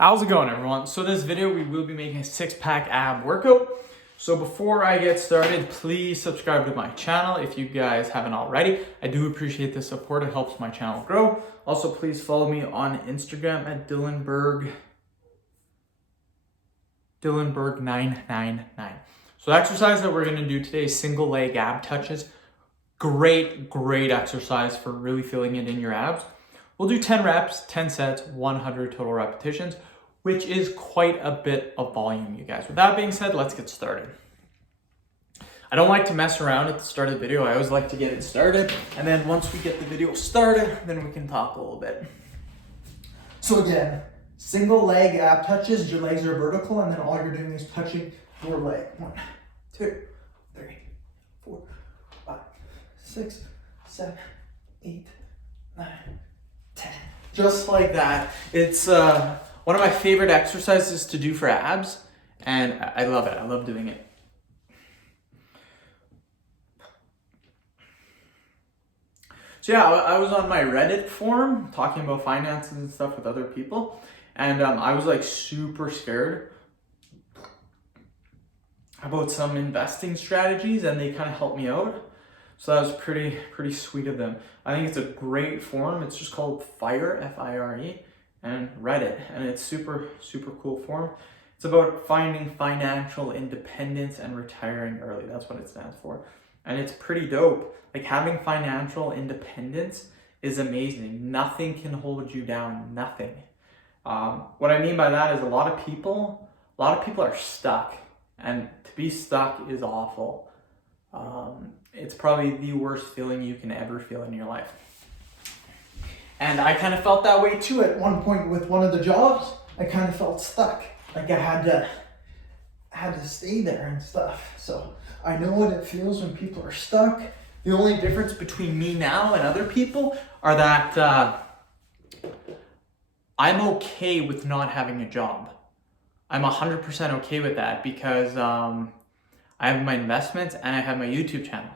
How's it going, everyone? So this video, we will be making a six-pack ab workout. So before I get started, please subscribe to my channel if you guys haven't already. I do appreciate the support. It helps my channel grow. Also, please follow me on Instagram at Dylanberg999. So the exercise that we're gonna do today is single leg ab touches. Great exercise for really feeling it in your abs. We'll do 10 reps, 10 sets, 100 total repetitions, which is quite a bit of volume, you guys. With that being said, let's get started. I don't like to mess around at the start of the video. I always like to get it started. And then once we get the video started, then we can talk a little bit. So again, single leg ab touches, your legs are vertical, and then all you're doing is touching your leg. 1, 2, 3, 4, 5, 6, 7, 8, 9, 10. Just like that. It's one of my favorite exercises to do for abs, and I love it. I love doing it. So yeah, I was on my Reddit forum talking about finances and stuff with other people, and I was like super scared about some investing strategies, and they kind of helped me out. So that was pretty sweet of them. I think it's a great forum. It's just called FIRE, F-I-R-E, and Reddit, and it's super cool forum. It's about finding financial independence and retiring early. That's what it stands for. And it's pretty dope. Like, having financial independence is amazing. Nothing can hold you down, nothing. What I mean by that is a lot of people are stuck, and to be stuck is awful. It's probably the worst feeling you can ever feel in your life. And I kind of felt that way too at one point with one of the jobs. I kind of felt stuck. Like I had to stay there and stuff. So I know what it feels when people are stuck. The only difference between me now and other people are that I'm okay with not having a job. I'm 100% okay with that because I have my investments and I have my YouTube channel.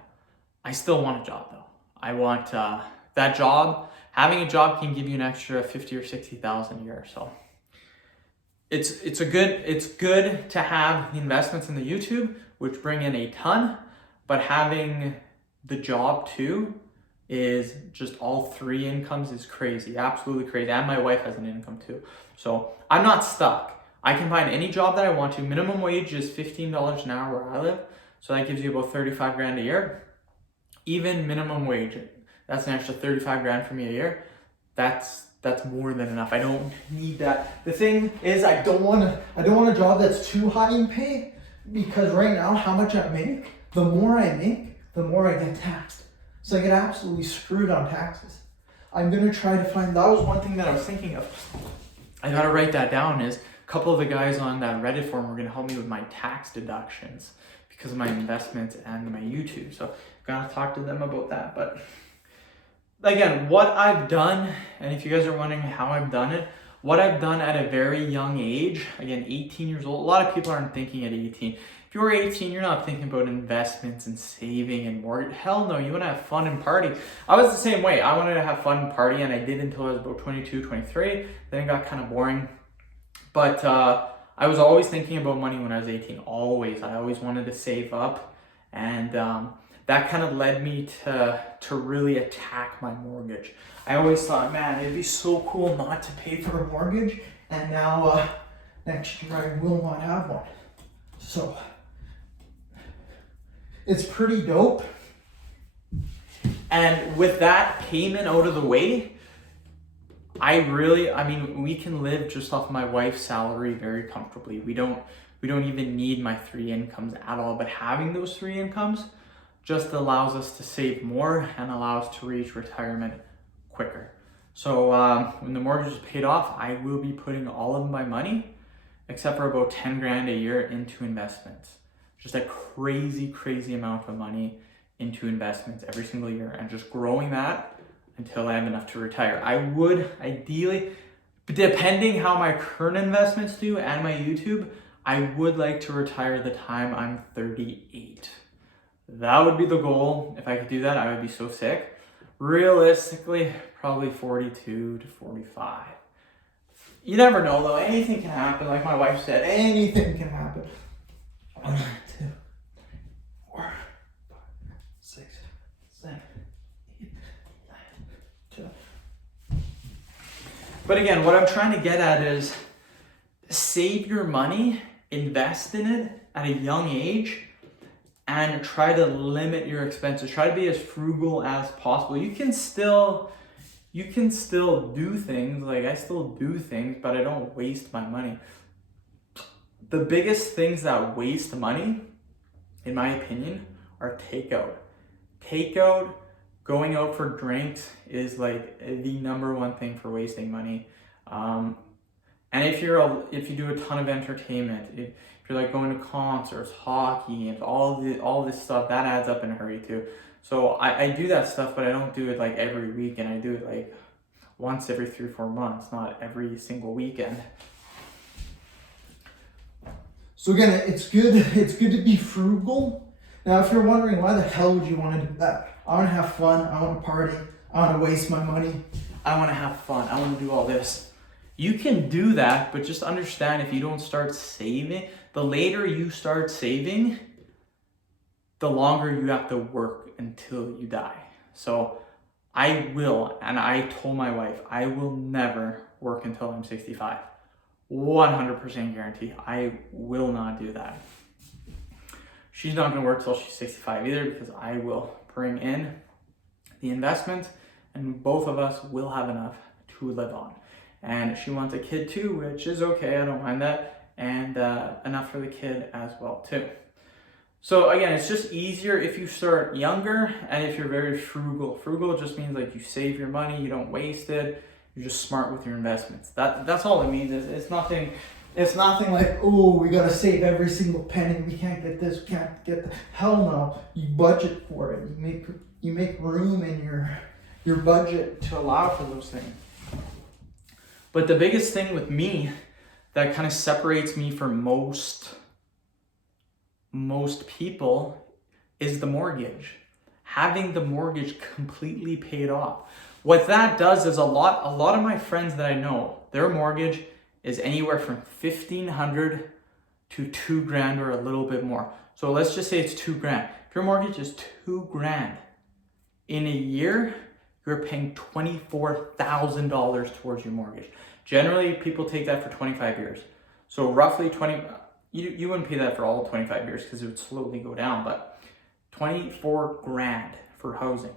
I still want a job though. I want that job. Having a job can give you an extra 50 or 60,000 a year. So it's good to have the investments in the YouTube, which bring in a ton, but having the job too is just all three incomes is crazy, absolutely crazy. And my wife has an income too. So I'm not stuck. I can find any job that I want to. Minimum wage is $15 an hour where I live. So that gives you about 35 grand a year. Even minimum wage, that's an extra 35 grand for me a year. That's more than enough. I don't need that. The thing is, I don't want a job that's too high in pay, because right now, how much I make, the more I make, the more I get taxed. So I get absolutely screwed on taxes. I'm gonna try to find, that was one thing that I was thinking of. I gotta write that down, is a couple of the guys on that Reddit forum were gonna help me with my tax deductions because of my investments and my YouTube. So I've gotta talk to them about that. But again, what I've done, and if you guys are wondering how I've done it, what I've done at a very young age, again, 18 years old, a lot of people aren't thinking at 18. If you're 18, you're not thinking about investments and saving and mortgage. Hell no, you want to have fun and party. I was the same way. I wanted to have fun and party, and I did until I was about 22, 23. Then it got kind of boring. But I was always thinking about money when I was 18, always. I always wanted to save up, and that kind of led me to really attack my mortgage. I always thought, man, it'd be so cool not to pay for a mortgage, and now next year I will not have one. So it's pretty dope. And with that payment out of the way, we can live just off my wife's salary very comfortably. We don't even need my three incomes at all, but having those three incomes just allows us to save more and allows us to reach retirement quicker. So when the mortgage is paid off, I will be putting all of my money, except for about 10 grand a year, into investments. Just a crazy amount of money into investments every single year, and just growing that until I have enough to retire. I would ideally, depending how my current investments do and my YouTube, I would like to retire the time I'm 38. That would be the goal. If I could do that, I would be so sick. Realistically, probably 42 to 45. You never know though, anything can happen. Like my wife said, anything can happen. 1, 2, 4, 5, 6, 7, 8, 9, 10. But again, what I'm trying to get at is save your money, invest in it at a young age, and try to limit your expenses. Try to be as frugal as possible. You can still do things, like I still do things, but I don't waste my money. The biggest things that waste money, in my opinion, are takeout. Takeout, going out for drinks is like the number one thing for wasting money. And if you do a ton of entertainment, if you're like going to concerts, hockey, and all this stuff, that adds up in a hurry too. So I do that stuff, but I don't do it like every week, and I do it like once every 3 or 4 months, not every single weekend. So again, it's good to be frugal. Now, if you're wondering why the hell would you want to do that? I want to have fun, I want to party, I want to waste my money. I want to have fun, I want to do all this. You can do that, but just understand, if you don't start saving, the later you start saving, the longer you have to work until you die. So I will, and I told my wife, I will never work until I'm 65. 100% guarantee. I will not do that. She's not going to work till she's 65 either, because I will bring in the investment and both of us will have enough to live on. And she wants a kid too, which is okay, I don't mind that, and enough for the kid as well too. So again, it's just easier if you start younger and if you're very frugal. Frugal just means like you save your money, you don't waste it, you're just smart with your investments. That's all it means. It's nothing like, oh, we gotta save every single penny, we can't get this, we can't get that. Hell no, you budget for it. You make room in your budget to allow for those things. But the biggest thing with me that kind of separates me from most people is the mortgage. Having the mortgage completely paid off. What that does is a lot of my friends that I know, their mortgage is anywhere from $1,500 to $2,000 or a little bit more. So let's just say it's $2,000. If your mortgage is $2,000, in a year, you're paying $24,000 towards your mortgage. Generally, people take that for 25 years. So roughly you wouldn't pay that for all 25 years because it would slowly go down, but $24,000 for housing.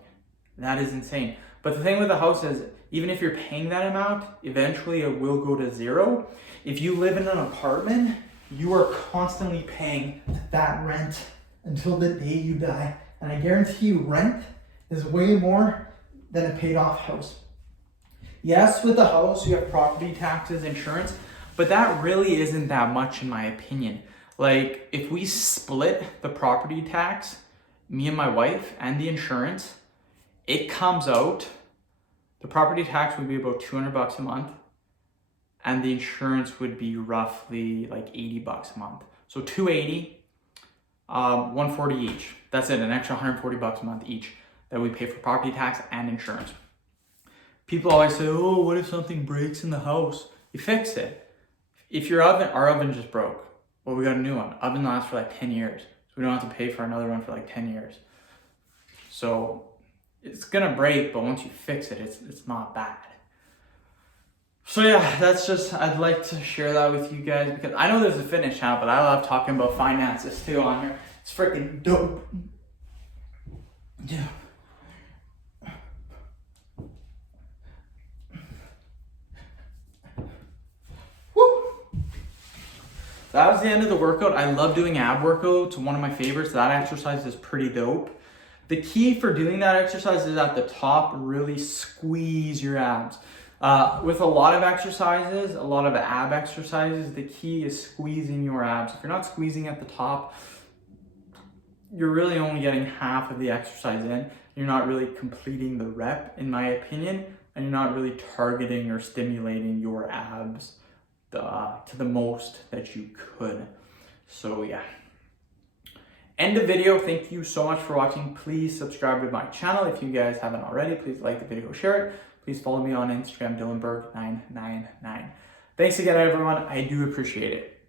That is insane. But the thing with the house is, even if you're paying that amount, eventually it will go to zero. If you live in an apartment, you are constantly paying that rent until the day you die. And I guarantee you, rent is way more than a paid off house. Yes, with the house, you have property taxes, insurance, but that really isn't that much in my opinion. Like, if we split the property tax, me and my wife, and the insurance, it comes out, the property tax would be about $200 a month, and the insurance would be roughly like $80 a month. So $280, $140 each. That's it, an extra $140 a month each that we pay for property tax and insurance. People always say, oh, what if something breaks in the house? You fix it. If our oven just broke, well, we got a new one. Oven lasts for like 10 years. So we don't have to pay for another one for like 10 years. So it's gonna break, but once you fix it, it's not bad. So yeah, that's just, I'd like to share that with you guys because I know there's a fitness channel, but I love talking about finances too on here. It's freaking dope. Yeah. That was the end of the workout. I love doing ab workouts. One of my favorites. That exercise is pretty dope. The key for doing that exercise is at the top, really squeeze your abs. With a lot of exercises, a lot of ab exercises, the key is squeezing your abs. If you're not squeezing at the top, you're really only getting half of the exercise in. You're not really completing the rep, in my opinion, and you're not really targeting or stimulating your abs to the most that you could. So yeah. End the video. Thank you so much for watching. Please subscribe to my channel if you guys haven't already. Please like the video, share it. Please follow me on Instagram, DylanBerg999. Thanks again, everyone. I do appreciate it.